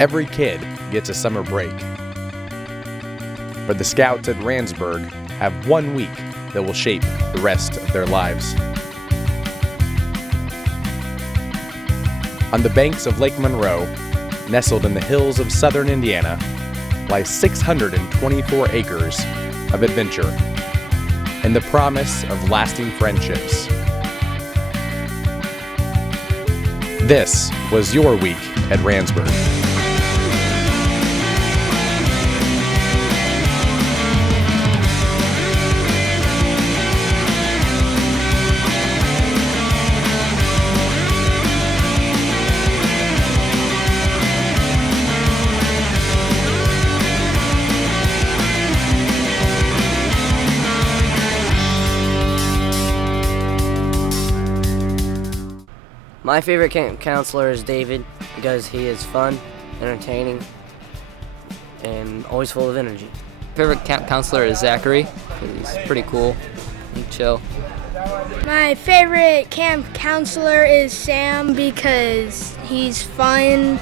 Every kid gets a summer break. But the Scouts at Ransburg have 1 week that will shape the rest of their lives. On the banks of Lake Monroe, nestled in the hills of southern Indiana, lies 624 acres of adventure and the promise of lasting friendships. This was your week at Ransburg. My favorite camp counselor is David because he is fun, entertaining, and always full of energy. Favorite camp counselor is Zachary because he's pretty cool and chill. My favorite camp counselor is Sam because he's fun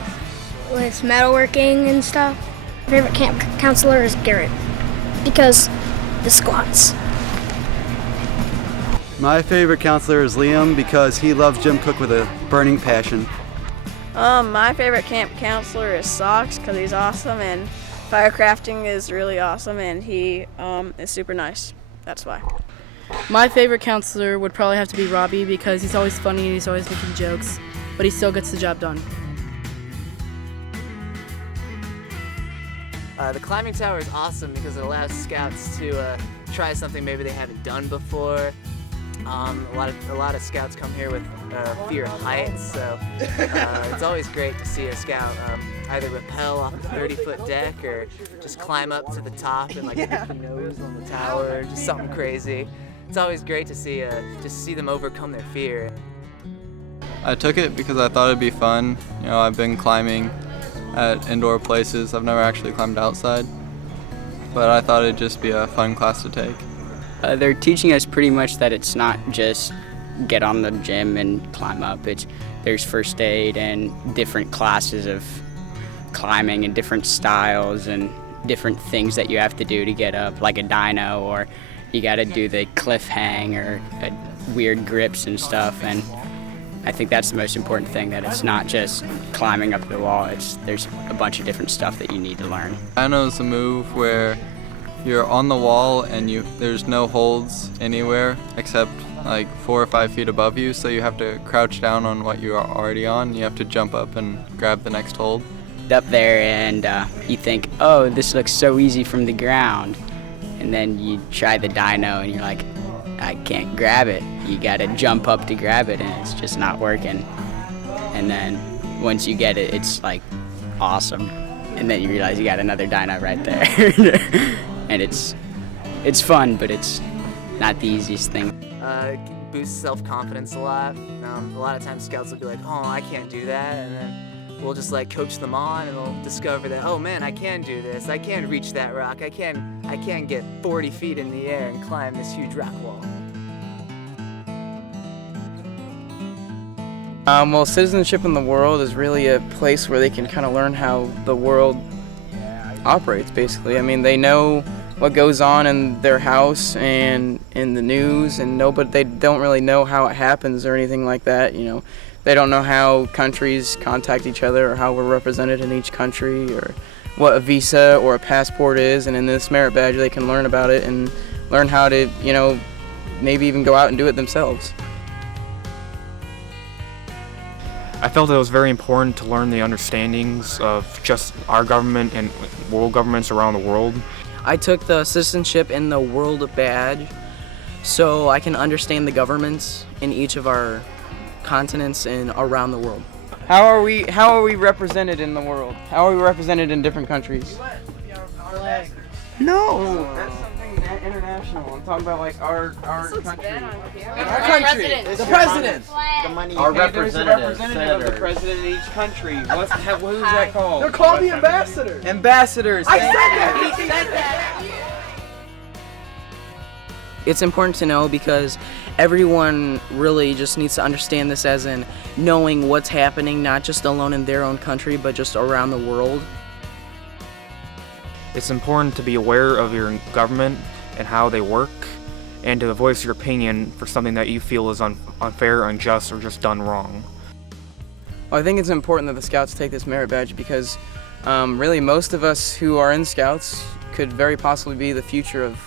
with metalworking and stuff. Favorite camp counselor is Garrett because the squats. My favorite counselor is Liam because he loves Jim Cook with a burning passion. My favorite camp counselor is Socks because he's awesome, and firecrafting is really awesome, and he is super nice. That's why. My favorite counselor would probably have to be Robbie because he's always funny and he's always making jokes, but he still gets the job done. The climbing tower is awesome because it allows scouts to try something maybe they haven't done before. A lot of scouts come here with fear of heights, so it's always great to see a scout either rappel off the 30-foot deck or just climb up to the top and like put the nose on the tower or just something crazy. It's always great to see them overcome their fear. I took it because I thought it'd be fun. You know, I've been climbing at indoor places. I've never actually climbed outside, but I thought it'd just be a fun class to take. They're teaching us pretty much that it's not just get on the gym and climb up. There's first aid and different classes of climbing and different styles and different things that you have to do to get up, like a dyno, or you got to do the cliff hang or weird grips and stuff. And I think that's the most important thing, that it's not just climbing up the wall. There's a bunch of different stuff that you need to learn. Dyno is a move where you're on the wall and there's no holds anywhere except like 4 or 5 feet above you, so you have to crouch down on what you are already on. You have to jump up and grab the next hold. Up there and you think, oh, this looks so easy from the ground, and then you try the dyno and you're like, I can't grab it. You gotta jump up to grab it and it's just not working. And then once you get it, it's like awesome. And then you realize you got another dyno right there. And it's fun, but it's not the easiest thing. It boosts self-confidence a lot. A lot of times scouts will be like, oh, I can't do that, and then we'll just like coach them on and they'll discover that, oh man, I can do this. I can reach that rock. I can get 40 feet in the air and climb this huge rock wall. Well, Citizenship in the World is really a place where they can kind of learn how the world operates, basically. I mean, they know what goes on in their house and in the news, but they don't really know how it happens or anything like that. You know, they don't know how countries contact each other or how we're represented in each country or what a visa or a passport is. And in this merit badge, they can learn about it and learn how to, you know, maybe even go out and do it themselves. I felt it was very important to learn the understandings of just our government and world governments around the world. I took the Citizenship in the World badge so I can understand the governments in each of our continents and around the world. How are we represented in the world? How are we represented in different countries? No. That's something international. I'm talking about like our country. Our country. The president. The money. Our representative of the president in each country. Who's that called? They're called the ambassadors. Ambassadors. I said that. He said that. It's important to know because everyone really just needs to understand this as in knowing what's happening, not just alone in their own country, but just around the world. It's important to be aware of your government and how they work, and to voice your opinion for something that you feel is unfair, unjust, or just done wrong. Well, I think it's important that the Scouts take this merit badge because really most of us who are in Scouts could very possibly be the future of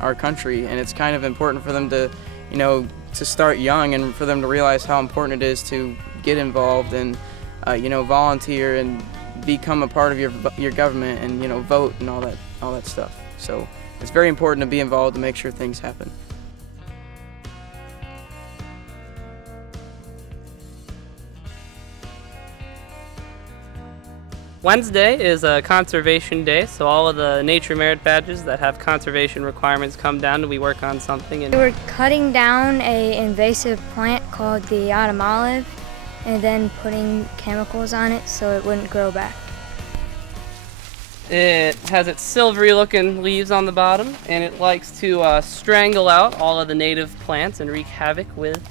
our country, and it's kind of important for them to, to start young and for them to realize how important it is to get involved and, volunteer and become a part of your government and, vote and all that stuff. So it's very important to be involved to make sure things happen. Wednesday is a conservation day, so all of the nature merit badges that have conservation requirements come down and we work on something. We were cutting down an invasive plant called the autumn olive and then putting chemicals on it so it wouldn't grow back. It has its silvery looking leaves on the bottom, and it likes to strangle out all of the native plants and wreak havoc with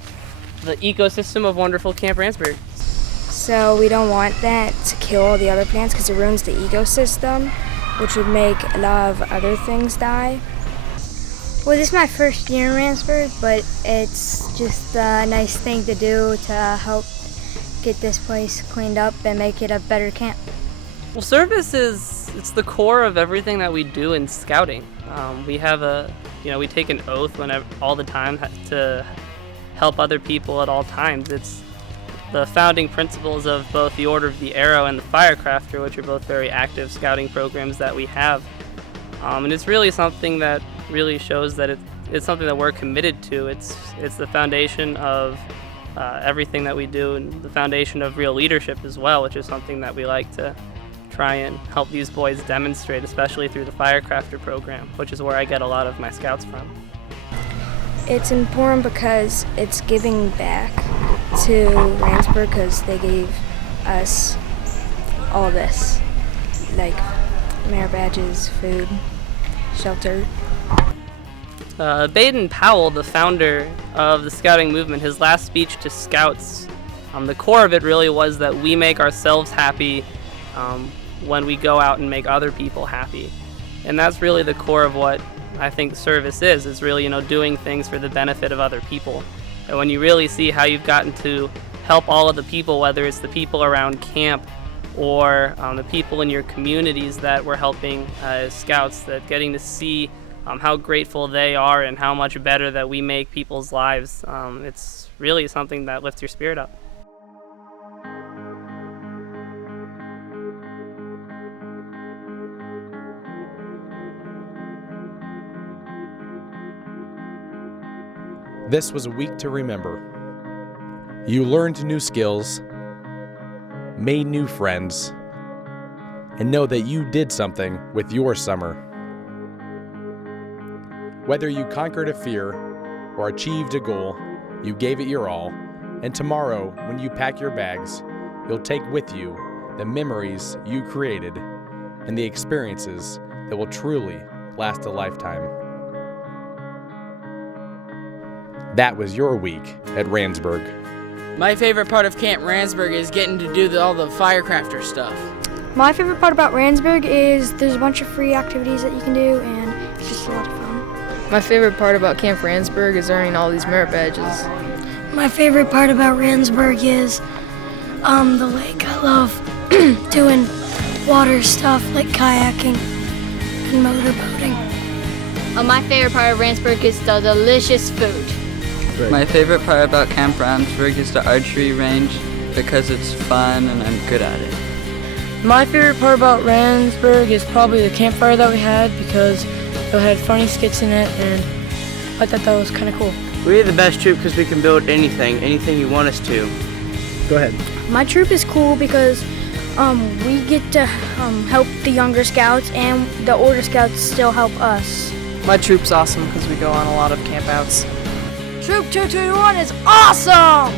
the ecosystem of wonderful Camp Ransburg. So we don't want that to kill all the other plants because it ruins the ecosystem, which would make a lot of other things die. Well, this is my first year in Ransburg, but it's just a nice thing to do to help get this place cleaned up and make it a better camp. Well, service it's the core of everything that we do in scouting. We have we take an oath all the time to help other people at all times. It's the founding principles of both the Order of the Arrow and the Firecrafter, which are both very active scouting programs that we have. And it's really something that really shows that it's something that we're committed to. It's the foundation of everything that we do, and the foundation of real leadership as well, which is something that we like to try and help these boys demonstrate, especially through the Firecrafter program, which is where I get a lot of my scouts from. It's important because it's giving back to Ransburg because they gave us all this, like merit badges, food, shelter. Baden Powell, the founder of the scouting movement, his last speech to scouts, the core of it really was that we make ourselves happy when we go out and make other people happy. And that's really the core of what I think service is. It's really, doing things for the benefit of other people. And when you really see how you've gotten to help all of the people, whether it's the people around camp or the people in your communities that we're helping as scouts, that getting to see how grateful they are and how much better that we make people's lives, it's really something that lifts your spirit up. This was a week to remember. You learned new skills, made new friends, and know that you did something with your summer. Whether you conquered a fear or achieved a goal, you gave it your all, and tomorrow, when you pack your bags, you'll take with you the memories you created and the experiences that will truly last a lifetime. That was your week at Ransburg. My favorite part of Camp Ransburg is getting to do all the Firecrafter stuff. My favorite part about Ransburg is there's a bunch of free activities that you can do, and it's just a lot of fun. My favorite part about Camp Ransburg is earning all these merit badges. My favorite part about Ransburg is the lake. I love doing water stuff like kayaking and motorboating. My favorite part of Ransburg is the delicious food. My favorite part about Camp Ransburg is the archery range because it's fun and I'm good at it. My favorite part about Ransburg is probably the campfire that we had because it had funny skits in it and I thought that was kind of cool. We're the best troop because we can build anything you want us to. Go ahead. My troop is cool because we get to help the younger scouts and the older scouts still help us. My troop's awesome because we go on a lot of campouts. Troop 221 is awesome!